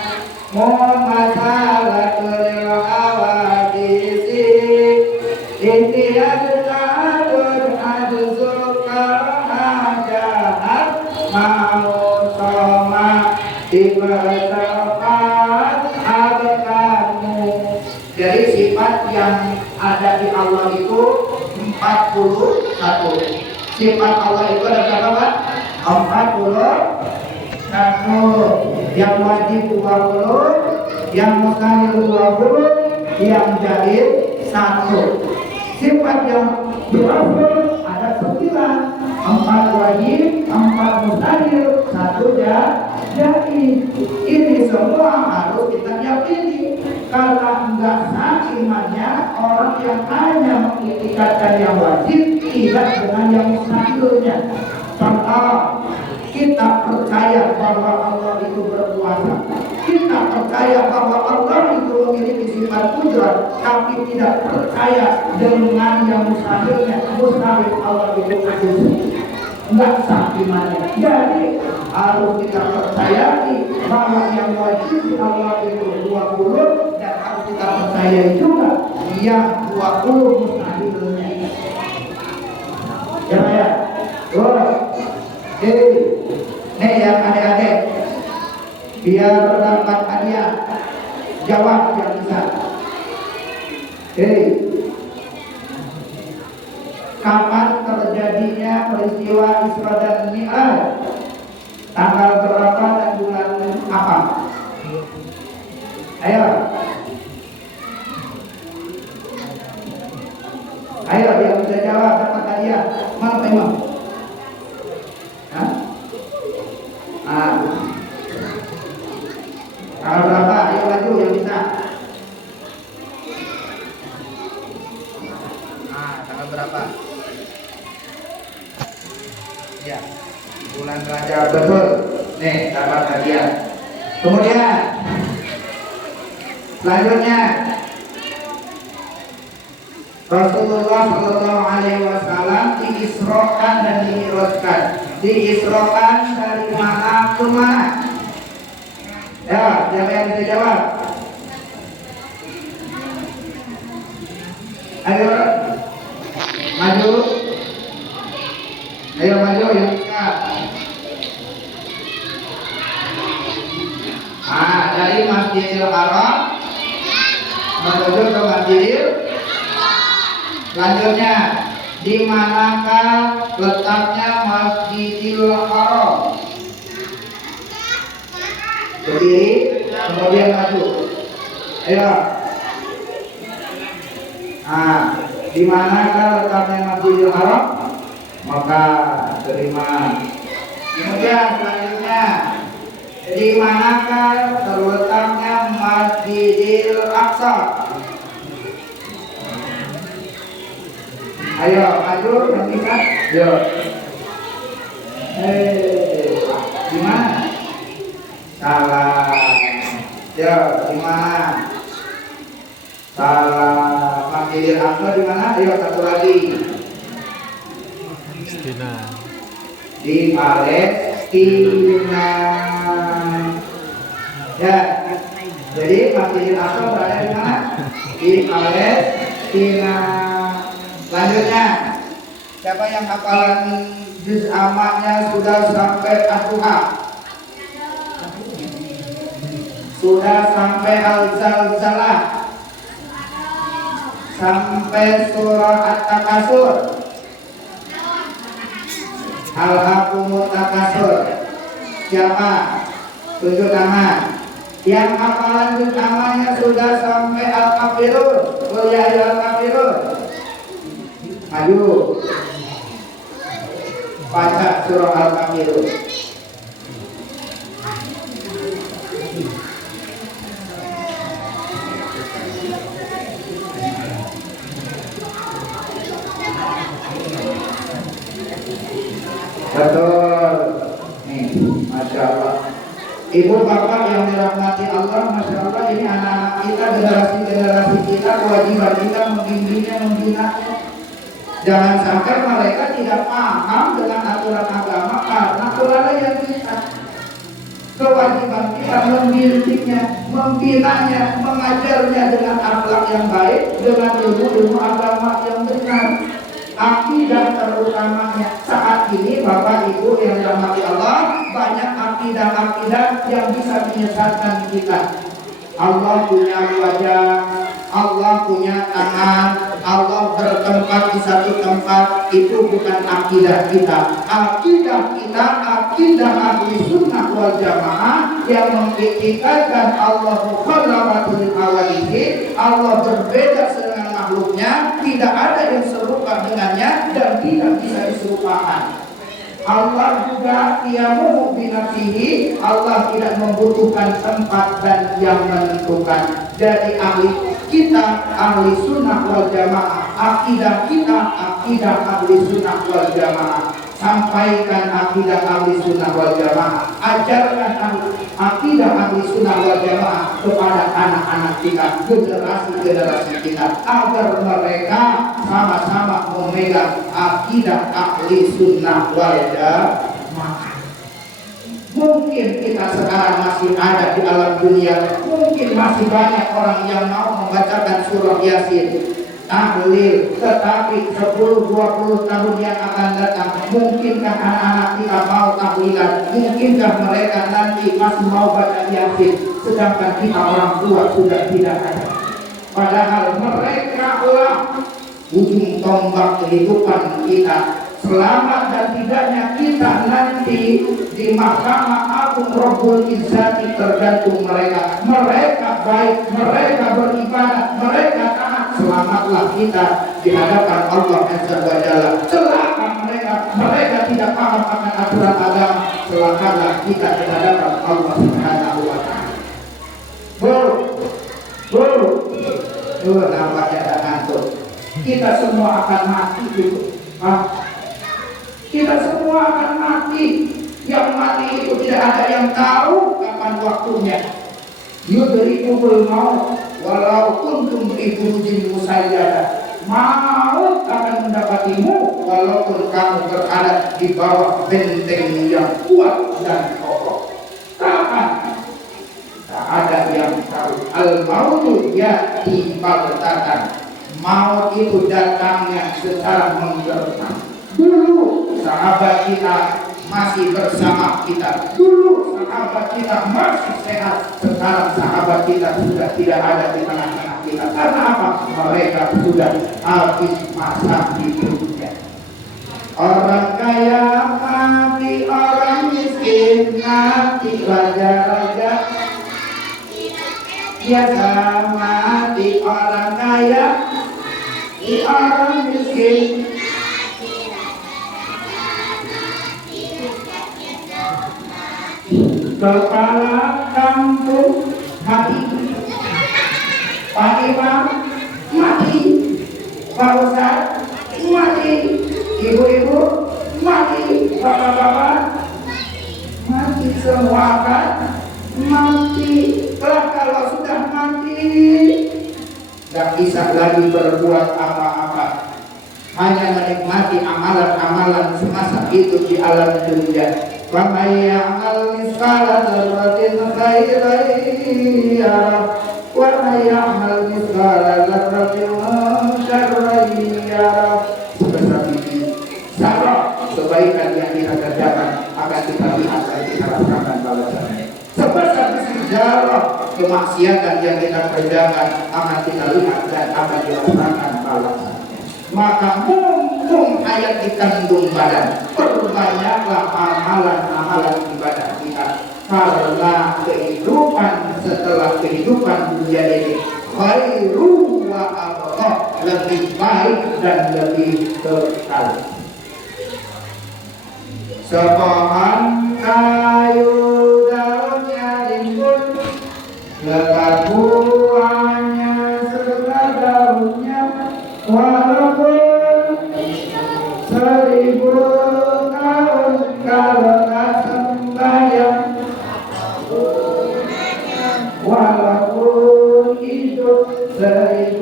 mumasalah kulil hawadisi intiyad ta'adud aduzukar hajahat mau soma dipercepat abkamu. Jadi sifat yang ada di Allah itu 41. Sifat Allah itu ada berapa, Pak? 41. Yang wajib 20, yang mustahil 20, yang jahil 1. Sifat yang diwafir ada 9. 4 wajib, 4 mustahil, 1 jahil. Ini semua harus kita yakini. Kalau enggak sah imannya, orang yang hanya mengikatkan yang wajib tidak dengan yang mustahilnya. Contoh, kita percaya bahwa Allah itu berkuasa, kita percaya bahwa Allah itu memiliki sifat kudrat, tapi tidak percaya dengan yang mustahilnya. Mustahil Allah itu aziz, enggak sah imannya. Jadi harus kita percayai bahwa yang wajib Allah itu 20, dan harus kita percayai juga yang 20 mustahilnya. Ya. Nih yang adik-adik, biar berdapat hadiah, jawab yang bisa. Kapan terjadinya peristiwa Isra dan Mi'raj? Tanggal berapa dan bulan apa? Ayo yang bisa jawab dapat hadiah. Mana memang? Tanggal berapa? Ayo maju yang bisa. Tanggal berapa? Ya, bulan Rajab, betul. Nih, dapat hadiah. Kemudian selanjutnya Rasulullah Shallallahu Alaihi Wasallam diisrokan dan dimi'rajkan. Diisrokan dari mana ke mana? Ya, siapa yang bisa jawab? Ayo, maju. Ayo maju yang bisa. Dari Masjidil Haram menuju ke Masjidil. Selanjutnya, di manakah letaknya Masjidil Haram? Berdiri, kemudian maju. Ayo. Di manakah letaknya Masjidil Haram? Maka terima. Kemudian selanjutnya, di manakah terletaknya Masjidil Aqsa? Ayo maju yang bisa. Yo. Di mana? Salah. Yo, di mana? Salah Masjidil Aqsa di mana? Ayo satu lagi. Palestina. Di Palestina. Ya. Jadi Masjidil Aqsa berada di mana? Di Palestina. Selanjutnya, siapa yang hafalan juz amatnya sudah sampai Ad-Duha? Sudah sampai Al-Zalzalah, sampai surah At-Takasur, Al-Hakumut Takasur. Siapa? Tunjuk tangan. Yang hafalan juz amatnya sudah sampai Al-Kafirun. Qul ya ayyuhal kafirun. Maju. Baca surah Al-Kafirun. Betul. Nih, Masya Allah. Ibu bapak yang dirahmati Allah, Masya Allah, ini anak-anak kita, generasi kita, kewajiban kita membimbingnya, membinanya. Jangan sampai mereka tidak paham dengan aturan agama karena kelalaian kita. Kewajiban kita membindingnya, membinanya, mengajarnya dengan akhlak yang baik, dengan ilmu-ilmu agama yang benar. Akidah terutamanya saat ini Bapak Ibu yang dirahmati Allah, banyak akidah-akidah yang bisa menyesatkan kita. Allah punya wajah, Allah punya tangan, Allah bertempat di satu tempat. Itu bukan akidah kita. Akidah kita, akidah ahli sunnah wal jamaah yang mengiktikadkan Allah mukhallafatul awalihi. Allah berbeda dengan makhluknya, tidak ada yang serupa dengannya dan tidak bisa diserupakan. Allah juga qiyamuhu binafsihi, Allah tidak membutuhkan tempat dan yang menentukan. Jadi kita ahli sunnah wal jamaah, akidah kita akidah ahli sunnah wal jamaah. Sampaikan akidah ahli sunnah wal jamaah, ajarkan akidah ahli sunnah wal jamaah kepada anak-anak kita, generasi-generasi kita, agar mereka sama-sama memegang akidah ahli sunnah wal jamaah. Mungkin kita sekarang masih ada di alam dunia, mungkin masih banyak orang yang mau membacakan surah Yasin, tahlil, tetapi 10-20 tahun yang akan datang, mungkinkah anak-anak kita mau tahlilan? Mungkinkah mereka nanti masih mau baca Yasin, sedangkan kita orang tua sudah tidak ada? Padahal mereka lah ujung tombak kehidupan kita. Selamat dan tidaknya kita nanti di Mahkamah Agung Rabbul Izzati tergantung mereka. Mereka baik, mereka beribadah, mereka taat. Selamatlah kita di hadapan Allah Azza wa Jalla. Celaka mereka tidak paham akan aturan agama. Celakalah kita di hadapan Allah Subhanahu wa Ta'ala. Nampaknya ada ngantuk. Kita semua akan mati gitu. Kita semua akan mati. Yang mati itu tidak ada yang tahu kapan waktunya. Yudrikul maut walau kuntum fi burujin musayyadah. Maut akan mendapatimu walaupun kamu berada di bawah benteng yang kuat dan kokoh. Kapan? Tak ada yang tahu. Al-mautu ya'ti baghtatan. Maut itu datangnya secara menggerakkan. Dulu sahabat kita masih bersama kita. Dulu sahabat kita masih sehat. Sekarang sahabat kita sudah tidak ada di tengah-tengah kita. Karena apa? Mereka sudah habis masa hidupnya. Orang kaya mati, orang miskin mati, raja-raja biasa mati. Orang kaya, orang miskin. Kepala kampung mati, Pak Imam mati, Pak Ustadz mati, ibu-ibu mati, bapak-bapak mati, semua kan mati. Kalau sudah mati tak bisa lagi berbuat apa-apa, hanya menikmati amalan-amalan semasa itu di alam dunia. Wa may ya'mal mithqala dzarratin khairan yarah wa may ya'mal mithqala dzarratin syarran yarah. Sebesar biji zarah kebaikan yang kita kerjakan akan kita lihat dan kita rasakan balasannya. Sebesar biji zarah kemaksiatan yang kita kerjakan akan kita lihat dan akan dirasakan balasannya. Maka mumpung ayat dikandung badan, perbanyaklah amalan-amalan ibadah kita, karena kehidupan setelah kehidupan dunia ini khairu wa abqa, lebih baik dan lebih kekal. Sepohon kayu daunnya rimbun, lekat buahnya serta daunnya, walaupun 1000 tahun kalau tak sembahyang, walaupun hidup 1000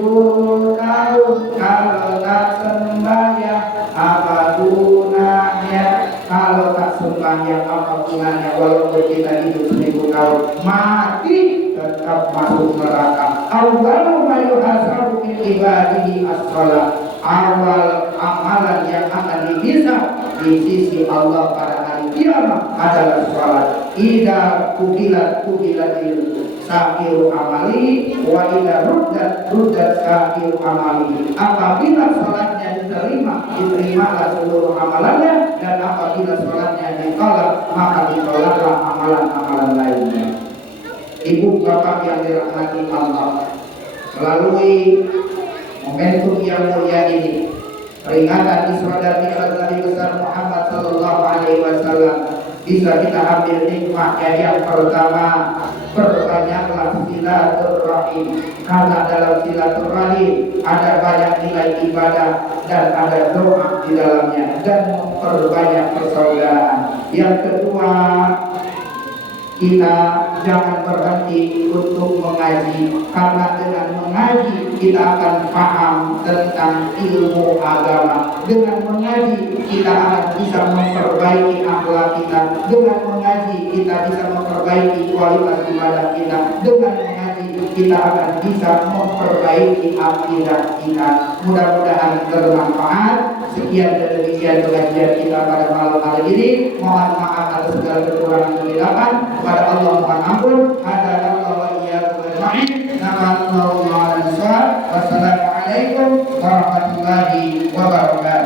tahun kalau tak sembahyang, apa gunanya? Kalau tak sembahyang apa gunanya? Walaupun kita hidup 1000 tahun, mati tetap masuk neraka. Awwalu ma yuhasabu min ibadihi as-shalah. Awal amalan yang akan dihisab di sisi Allah pada hari kiamat adalah salat. Idza kubilatil sa'iru amali wa idza ruddat sa'iru amali. Apabila salatnya diterima seluruh amalannya, dan apabila salatnya ditolak, maka ditolaklah amalan-amalan lainnya. Ibu bapak yang dirahmati Allah, melalui momentum yang mulia ini, peringatan Isra dan Mi'raj Nabi besar Muhammad sallallahu alaihi wasallam, bisa kita ambil nikmatnya. Yang pertama, perbanyaklah silaturahim, karena dalam silaturahim ada banyak nilai ibadah dan ada doa di dalamnya, dan memperbanyak persaudaraan. Yang kedua, kita jangan berhenti untuk mengaji, karena dengan mengaji kita akan paham tentang ilmu agama. Dengan mengaji kita akan bisa memperbaiki akhlak kita. Dengan mengaji kita bisa memperbaiki kualitas ibadah kita. Dengan mengaji kita akan bisa memperbaiki akidah kita. Mudah-mudahan bermanfaat. Sekian dan demikian pengajian kita pada malam hari ini. Mohon maaf atas segala kekurangan dan kesilapan. Kepada Allah mohon ampun. Hadanallahu wa iyyakum ajma'in. Wassalamualaikum warahmatullahi wabarakatuh.